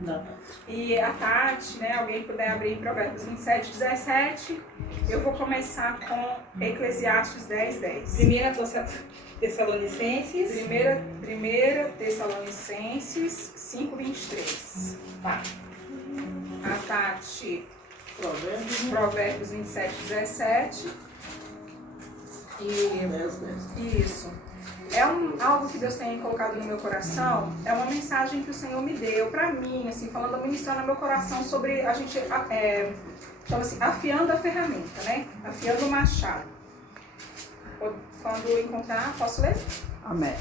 Não. E a Tati, né, alguém puder abrir em Provérbios 27, 17, eu vou começar com Eclesiastes 10, 10. Primeira Tessalonicenses. Primeira Tessalonicenses 5, 23. Tá. A Tati, Provérbios 27, 17. E isso. É algo que Deus tem colocado no meu coração, é uma mensagem que o Senhor me deu pra mim, assim, falando, ministrando no meu coração sobre a gente, chama assim, afiando a ferramenta, né? Afiando o machado. Quando encontrar, posso ler? Amém.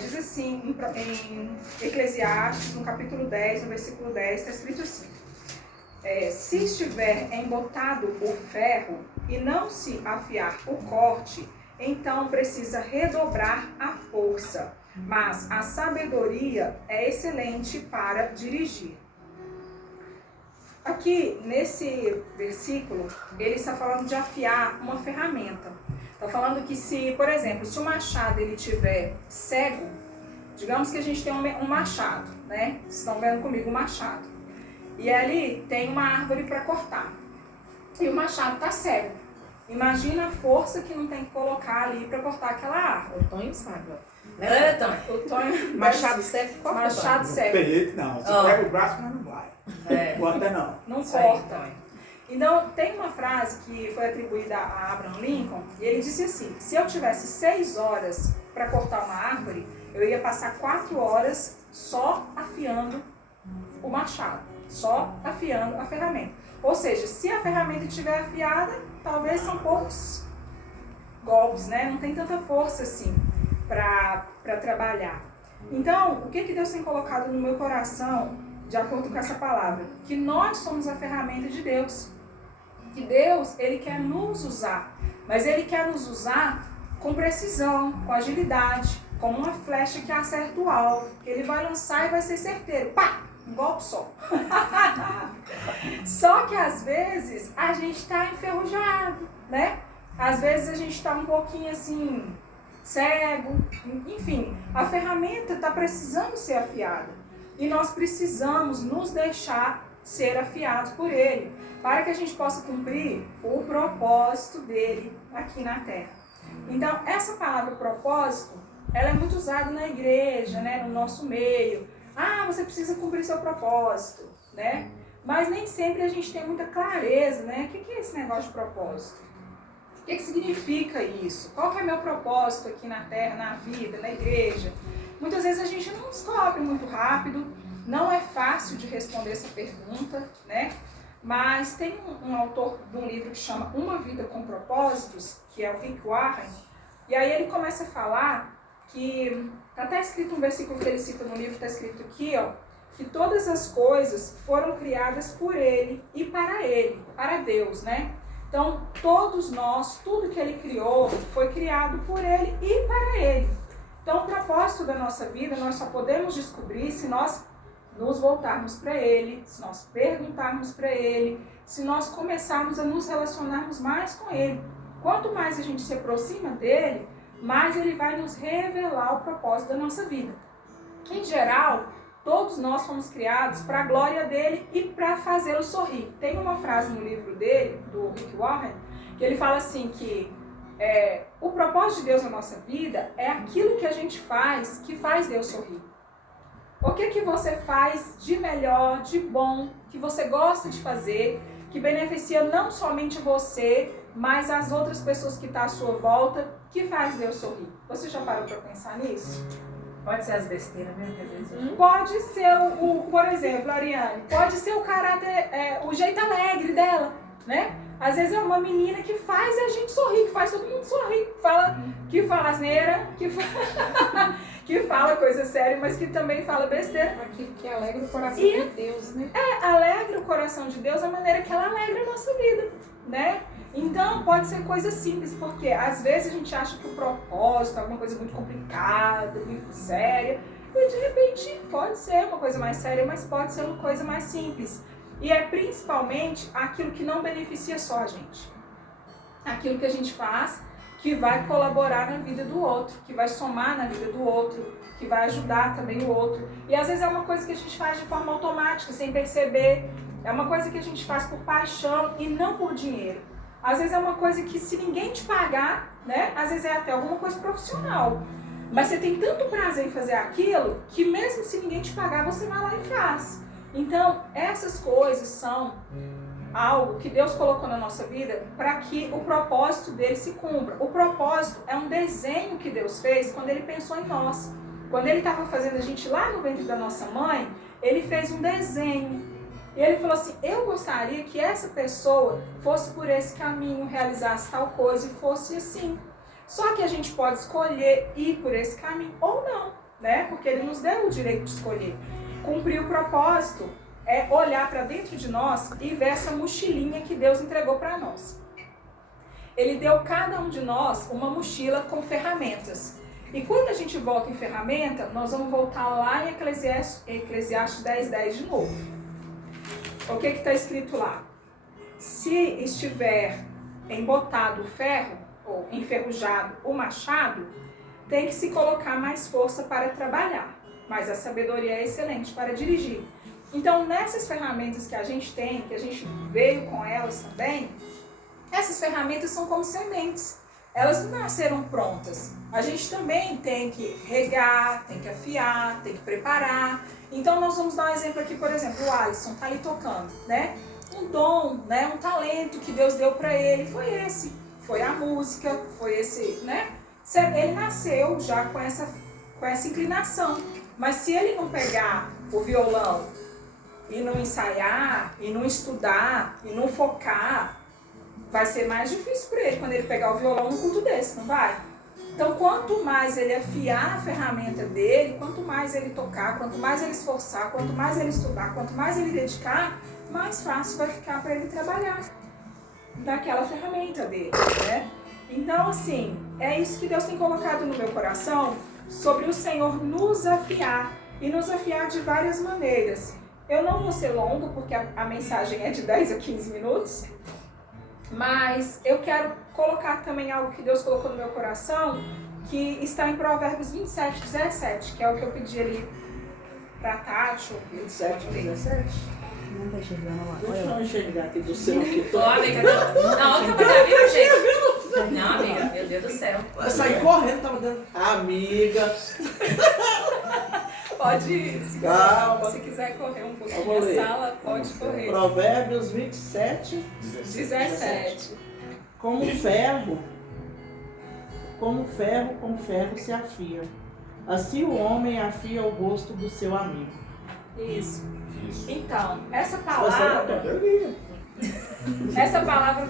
Diz assim, em Eclesiastes, no capítulo 10, no versículo 10, está escrito assim: se estiver embotado o ferro e não se afiar o corte, então precisa redobrar a força, mas a sabedoria é excelente para dirigir. Aqui, nesse versículo, ele está falando de afiar uma ferramenta. Está falando que se, por exemplo, se o machado ele estiver cego, digamos que a gente tem um machado, né? Vocês estão vendo comigo um machado. E ali tem uma árvore para cortar. E o machado está cego. Imagina a força que não tem que colocar ali para cortar aquela árvore. O Tonho sabe, ó. Né, Tonho? O Tonho... Machado cego, corta. Machado cego. Peito não. Você pega o braço, mas não vai. Corta não. Não Isso aí, corta. Tonho. Então, tem uma frase que foi atribuída a Abraham Lincoln, e ele disse assim: se eu tivesse 6 horas para cortar uma árvore, eu ia passar 4 horas só afiando o machado, só afiando a ferramenta. Ou seja, se a ferramenta estiver afiada, talvez são poucos golpes, né? Não tem tanta força assim para trabalhar. Então, o que Deus tem colocado no meu coração, de acordo com essa palavra? Que nós somos a ferramenta de Deus. Que Deus, Ele quer nos usar, mas Ele quer nos usar com precisão, com agilidade, como uma flecha que acerta o alvo, que Ele vai lançar e vai ser certeiro. Pá! Um golpe só. Só que às vezes a gente está enferrujado, né? Às vezes a gente está um pouquinho assim, cego. Enfim, a ferramenta está precisando ser afiada. E nós precisamos nos deixar ser afiados por Ele, para que a gente possa cumprir o propósito dele aqui na Terra. Então, essa palavra propósito, ela é muito usada na igreja, né? No nosso meio. Ah, você precisa cumprir seu propósito, né? Mas nem sempre a gente tem muita clareza, né? O que é esse negócio de propósito? O que significa isso? Qual que é meu propósito aqui na Terra, na vida, na igreja? Muitas vezes a gente não descobre muito rápido, não é fácil de responder essa pergunta, né? Mas tem um autor de um livro que chama Uma Vida com Propósitos, que é o Rick Warren, e aí ele começa a falar que, está até escrito um versículo que ele cita no livro, está escrito aqui, ó, que todas as coisas foram criadas por Ele e para Deus, né? Então, todos nós, tudo que Ele criou, foi criado por Ele e para Ele. Então, o propósito da nossa vida, nós só podemos descobrir se nós nos voltarmos para Ele, se nós perguntarmos para Ele, se nós começarmos a nos relacionarmos mais com Ele. Quanto mais a gente se aproxima dEle, mais Ele vai nos revelar o propósito da nossa vida. Em geral, todos nós fomos criados para a glória dEle e para fazê-lo sorrir. Tem uma frase no livro dele, do Rick Warren, que ele fala assim que o propósito de Deus na nossa vida é aquilo que a gente faz que faz Deus sorrir. O que você faz de melhor, de bom, que você gosta de fazer, que beneficia não somente você, mas as outras pessoas que estão à sua volta, que faz Deus sorrir? Você já parou para pensar nisso? Pode ser as besteiras mesmo, que às vezes... Pode ser, por exemplo, Ariane, pode ser o caráter, o jeito alegre dela, né? Às vezes é uma menina que faz a gente sorrir, que faz todo mundo sorrir, que fala asneira, que fala coisa séria, mas que também fala besteira. Aquilo que alegra o coração de Deus, né? Alegra o coração de Deus a maneira que ela alegra a nossa vida, né? Então, pode ser coisa simples, porque às vezes a gente acha que o propósito é alguma coisa muito complicada, muito séria, e de repente pode ser uma coisa mais séria, mas pode ser uma coisa mais simples. E é principalmente aquilo que não beneficia só a gente. Aquilo que a gente faz que vai colaborar na vida do outro, que vai somar na vida do outro, que vai ajudar também o outro. E às vezes é uma coisa que a gente faz de forma automática, sem perceber. É uma coisa que a gente faz por paixão e não por dinheiro. Às vezes é uma coisa que se ninguém te pagar, né? Às vezes é até alguma coisa profissional. Mas você tem tanto prazer em fazer aquilo, que mesmo se ninguém te pagar, você vai lá e faz. Então, essas coisas são algo que Deus colocou na nossa vida para que o propósito dele se cumpra. O propósito é um desenho que Deus fez quando ele pensou em nós. Quando ele estava fazendo a gente lá no ventre da nossa mãe, ele fez um desenho. E ele falou assim, eu gostaria que essa pessoa fosse por esse caminho, realizasse tal coisa e fosse assim. Só que a gente pode escolher ir por esse caminho ou não, né? Porque ele nos deu o direito de escolher. Cumprir o propósito é olhar para dentro de nós e ver essa mochilinha que Deus entregou para nós. Ele deu cada um de nós uma mochila com ferramentas. E quando a gente volta em ferramenta, nós vamos voltar lá em Eclesiastes 10:10 de novo. O que está escrito lá? Se estiver embotado o ferro, ou enferrujado o machado, tem que se colocar mais força para trabalhar, mas a sabedoria é excelente para dirigir. Então, nessas ferramentas que a gente tem, que a gente veio com elas também, essas ferramentas são como sementes. Elas não nasceram prontas. A gente também tem que regar, tem que afiar, tem que preparar. Então, nós vamos dar um exemplo aqui, por exemplo, o Alisson está ali tocando, né? Um dom, né? Um talento que Deus deu para ele foi esse. Foi a música, foi esse, né? Ele nasceu já com essa inclinação. Mas se ele não pegar o violão e não ensaiar, e não estudar, e não focar, vai ser mais difícil para ele quando ele pegar o violão num culto desse, não vai? Então, quanto mais ele afiar a ferramenta dele, quanto mais ele tocar, quanto mais ele esforçar, quanto mais ele estudar, quanto mais ele dedicar, mais fácil vai ficar para ele trabalhar daquela ferramenta dele, né? Então, assim, é isso que Deus tem colocado no meu coração sobre o Senhor nos afiar e nos afiar de várias maneiras. Eu não vou ser longo porque a mensagem é de 10 a 15 minutos, mas eu quero colocar também algo que Deus colocou no meu coração, que está em Provérbios 27:17, que é o que eu pedi ali para Tati. 27:17? Não tá enxergando lá. Deixa eu enxergar aqui do céu que Ó, amiga, não, eu trabalhar, viu, gente? Não, amiga, meu Deus do céu. Eu saí correndo, tava dando. Amiga. Pode ir, se quiser correr um pouquinho na sala, pode correr. Provérbios 27:17. Como ferro com ferro se afia. Assim o homem afia o rosto do seu amigo. Isso. Então, essa palavra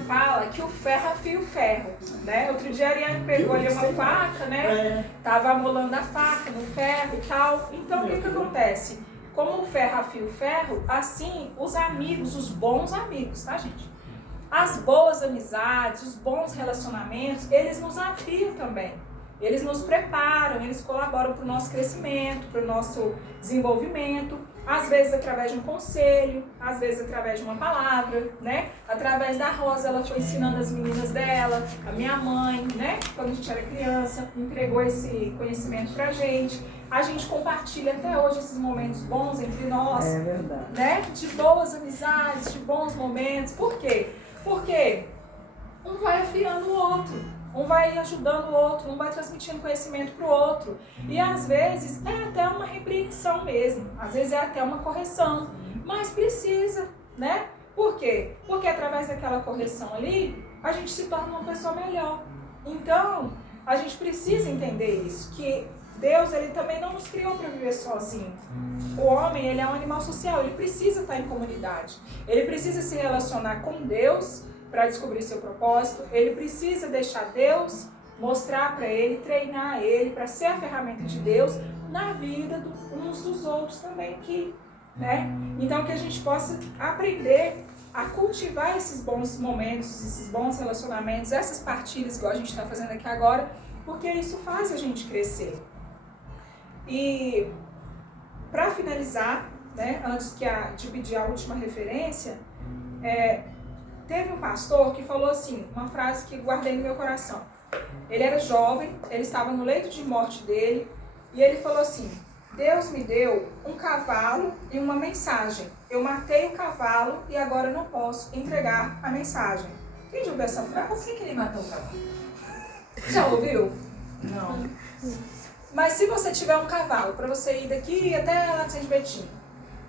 fala que o ferro afia o ferro, né? Outro dia a Ariane pegou ali uma faca, né? Tava amolando a faca no ferro e tal. Então, o que acontece? Como o ferro afia o ferro, assim os amigos, os bons amigos, tá, gente? As boas amizades, os bons relacionamentos, eles nos afiam também. Eles nos preparam, eles colaboram para o nosso crescimento, para o nosso desenvolvimento, às vezes através de um conselho, às vezes através de uma palavra, né? Através da Rosa, ela foi ensinando as meninas dela, a minha mãe, né? Quando a gente era criança, entregou esse conhecimento pra gente. A gente compartilha até hoje esses momentos bons entre nós, É verdade. né? De boas amizades, de bons momentos. Por quê? Porque um vai afiando o outro. Um vai ajudando o outro, um vai transmitindo conhecimento para o outro. E às vezes é até uma repreensão mesmo, às vezes é até uma correção, mas precisa, né? Por quê? Porque através daquela correção ali, a gente se torna uma pessoa melhor. Então, a gente precisa entender isso, que Deus, ele também não nos criou para viver sozinho. O homem, ele é um animal social, ele precisa estar em comunidade. Ele precisa se relacionar com Deus para descobrir seu propósito, ele precisa deixar Deus mostrar para ele, treinar ele para ser a ferramenta de Deus na vida uns dos outros também aqui, né? Então que a gente possa aprender a cultivar esses bons momentos, esses bons relacionamentos, essas partilhas que a gente está fazendo aqui agora, porque isso faz a gente crescer. E para finalizar, né, antes de pedir a última referência, teve um pastor que falou assim, uma frase que guardei no meu coração. Ele era jovem, ele estava no leito de morte dele, e ele falou assim: Deus me deu um cavalo e uma mensagem. Eu matei o cavalo e agora não posso entregar a mensagem. Quem já ouviu essa frase? Por que ele matou o cavalo? Já ouviu? Não. Mas se você tiver um cavalo, para você ir daqui até lá de São Betinho,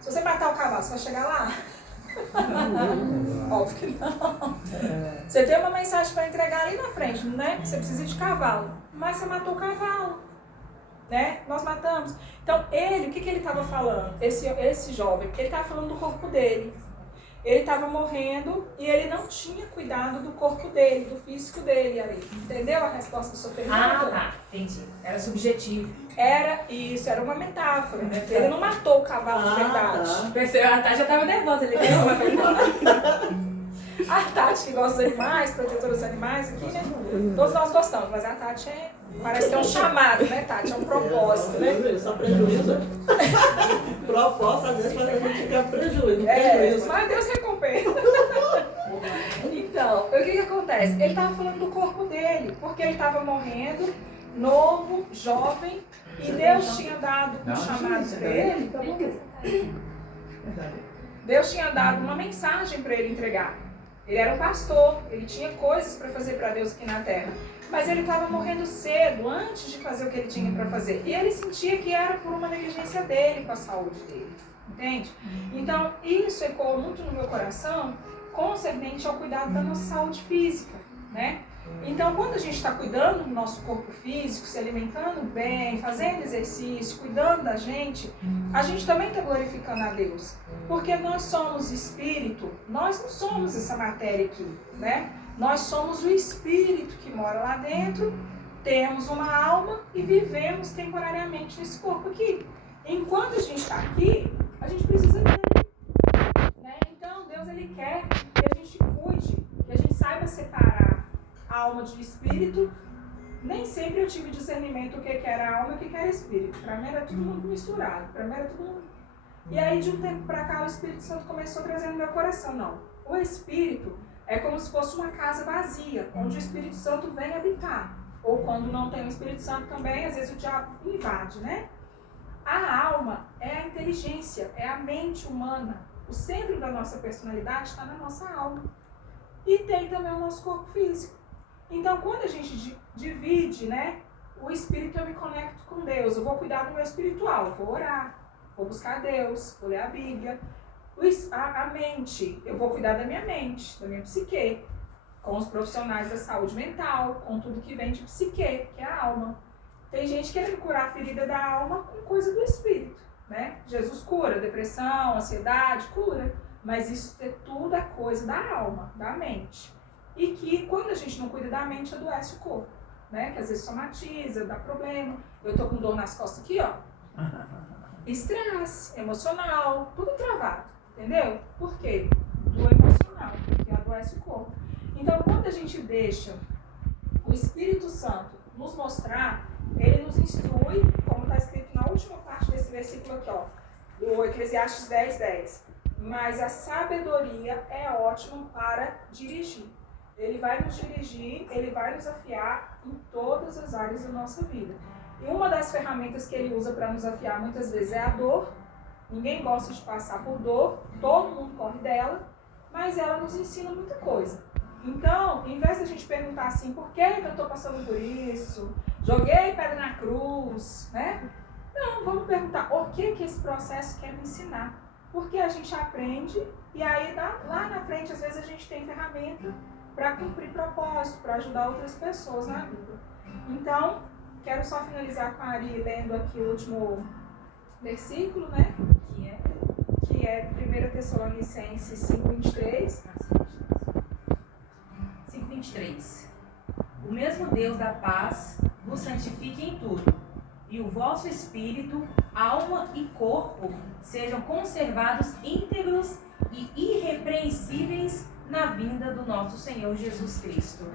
se você matar o cavalo, você vai chegar lá? Óbvio que não. Você tem uma mensagem para entregar ali na frente, né? Você precisa de cavalo. Mas você matou o cavalo, né? Nós matamos. Então, ele, o que ele estava falando? Esse jovem, ele estava falando do corpo dele. Ele estava morrendo e ele não tinha cuidado do corpo dele, do físico dele ali. Entendeu a resposta da sua pergunta? Ah, tá. Entendi. Era subjetivo. Era isso, era uma metáfora. Ele não matou o cavalo de verdade. Tá. Percebeu? A Tati já tava nervosa. Ele deu A Tati, que gosta dos animais, protetora dos animais aqui, né? Todos nós gostamos, mas a Tati parece que é um chamado, né, Tati? É um propósito, né? Só prejuízo. Proposta, às vezes, faz a gente ficar prejuízo. Mas Deus recompensa. Então, o que acontece? Ele estava falando do corpo dele, porque ele estava morrendo, novo, jovem, e Deus tinha dado um chamado para ele. Deus tinha dado uma mensagem para ele entregar. Ele era um pastor, ele tinha coisas para fazer para Deus aqui na terra. Mas ele estava morrendo cedo, antes de fazer o que ele tinha para fazer. E ele sentia que era por uma negligência dele com a saúde dele. Entende? Então, isso ecoou muito no meu coração, concernente ao cuidado da nossa saúde física, né? Então, quando a gente está cuidando do nosso corpo físico, se alimentando bem, fazendo exercício, cuidando da gente, a gente também está glorificando a Deus. Porque nós somos espírito, nós não somos essa matéria aqui, né? Nós somos o espírito que mora lá dentro, temos uma alma e vivemos temporariamente nesse corpo aqui. Enquanto a gente está aqui, a gente precisa dele, né? Então, Deus, ele quer que a gente cuide, que a gente saiba separar a alma de espírito. Nem sempre eu tive discernimento o que era alma e o que era espírito. Para mim era tudo muito misturado. Para mim era tudo muito... E aí de um tempo para cá o Espírito Santo começou a trazer no meu coração. Não, o espírito é como se fosse uma casa vazia, onde o Espírito Santo vem habitar. Ou quando não tem o Espírito Santo também, às vezes o diabo invade, né? A alma é a inteligência, é a mente humana. O centro da nossa personalidade está na nossa alma. E tem também o nosso corpo físico. Então, quando a gente divide, né, o espírito, eu me conecto com Deus. Eu vou cuidar do meu espiritual, vou orar, vou buscar Deus, vou ler a Bíblia. A mente, eu vou cuidar da minha mente, da minha psique, com os profissionais da saúde mental, com tudo que vem de psique, que é a alma. Tem gente querendo curar a ferida da alma com coisa do espírito, né? Jesus cura depressão, ansiedade, cura. Mas isso tudo é coisa da alma, da mente. E que quando a gente não cuida da mente, adoece o corpo, né? Que às vezes somatiza, dá problema. Eu tô com dor nas costas aqui, ó. Estresse emocional, tudo travado, entendeu? Por quê? Do emocional, que adoece o corpo. Então, quando a gente deixa o Espírito Santo nos mostrar, ele nos instrui, como está escrito na última parte desse versículo aqui, ó, o Eclesiastes 10:10. Mas a sabedoria é ótima para dirigir. Ele vai nos dirigir, ele vai nos afiar em todas as áreas da nossa vida. E uma das ferramentas que ele usa para nos afiar muitas vezes é a dor. Ninguém gosta de passar por dor, todo mundo corre dela, mas ela nos ensina muita coisa. Então, em vez de a gente perguntar assim, por que eu estou passando por isso? Joguei pedra na cruz, né? Não, vamos perguntar, o que esse processo quer me ensinar? Porque a gente aprende e aí lá na frente, às vezes, a gente tem ferramenta para cumprir propósito, para ajudar outras pessoas na vida. Então, quero só finalizar com a Ari lendo aqui o último versículo, né? Que é 1 Tessalonicenses 5:23. 5:23. O mesmo Deus da paz vos santifique em tudo, e o vosso espírito, alma e corpo sejam conservados íntegros e irrepreensíveis na vinda do nosso Senhor Jesus Cristo.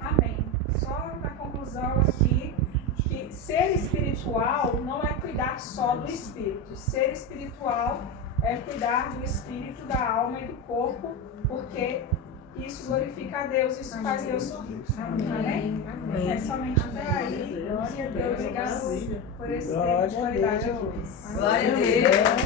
Amém. Só na conclusão aqui, que ser espiritual não é cuidar só do espírito. Ser espiritual é cuidar do espírito, da alma e do corpo, porque isso glorifica a Deus, isso faz Deus sorrir. Amém? É somente por aí. Glória a Deus. Obrigado por esse tempo de qualidade aqui. Glória a Deus.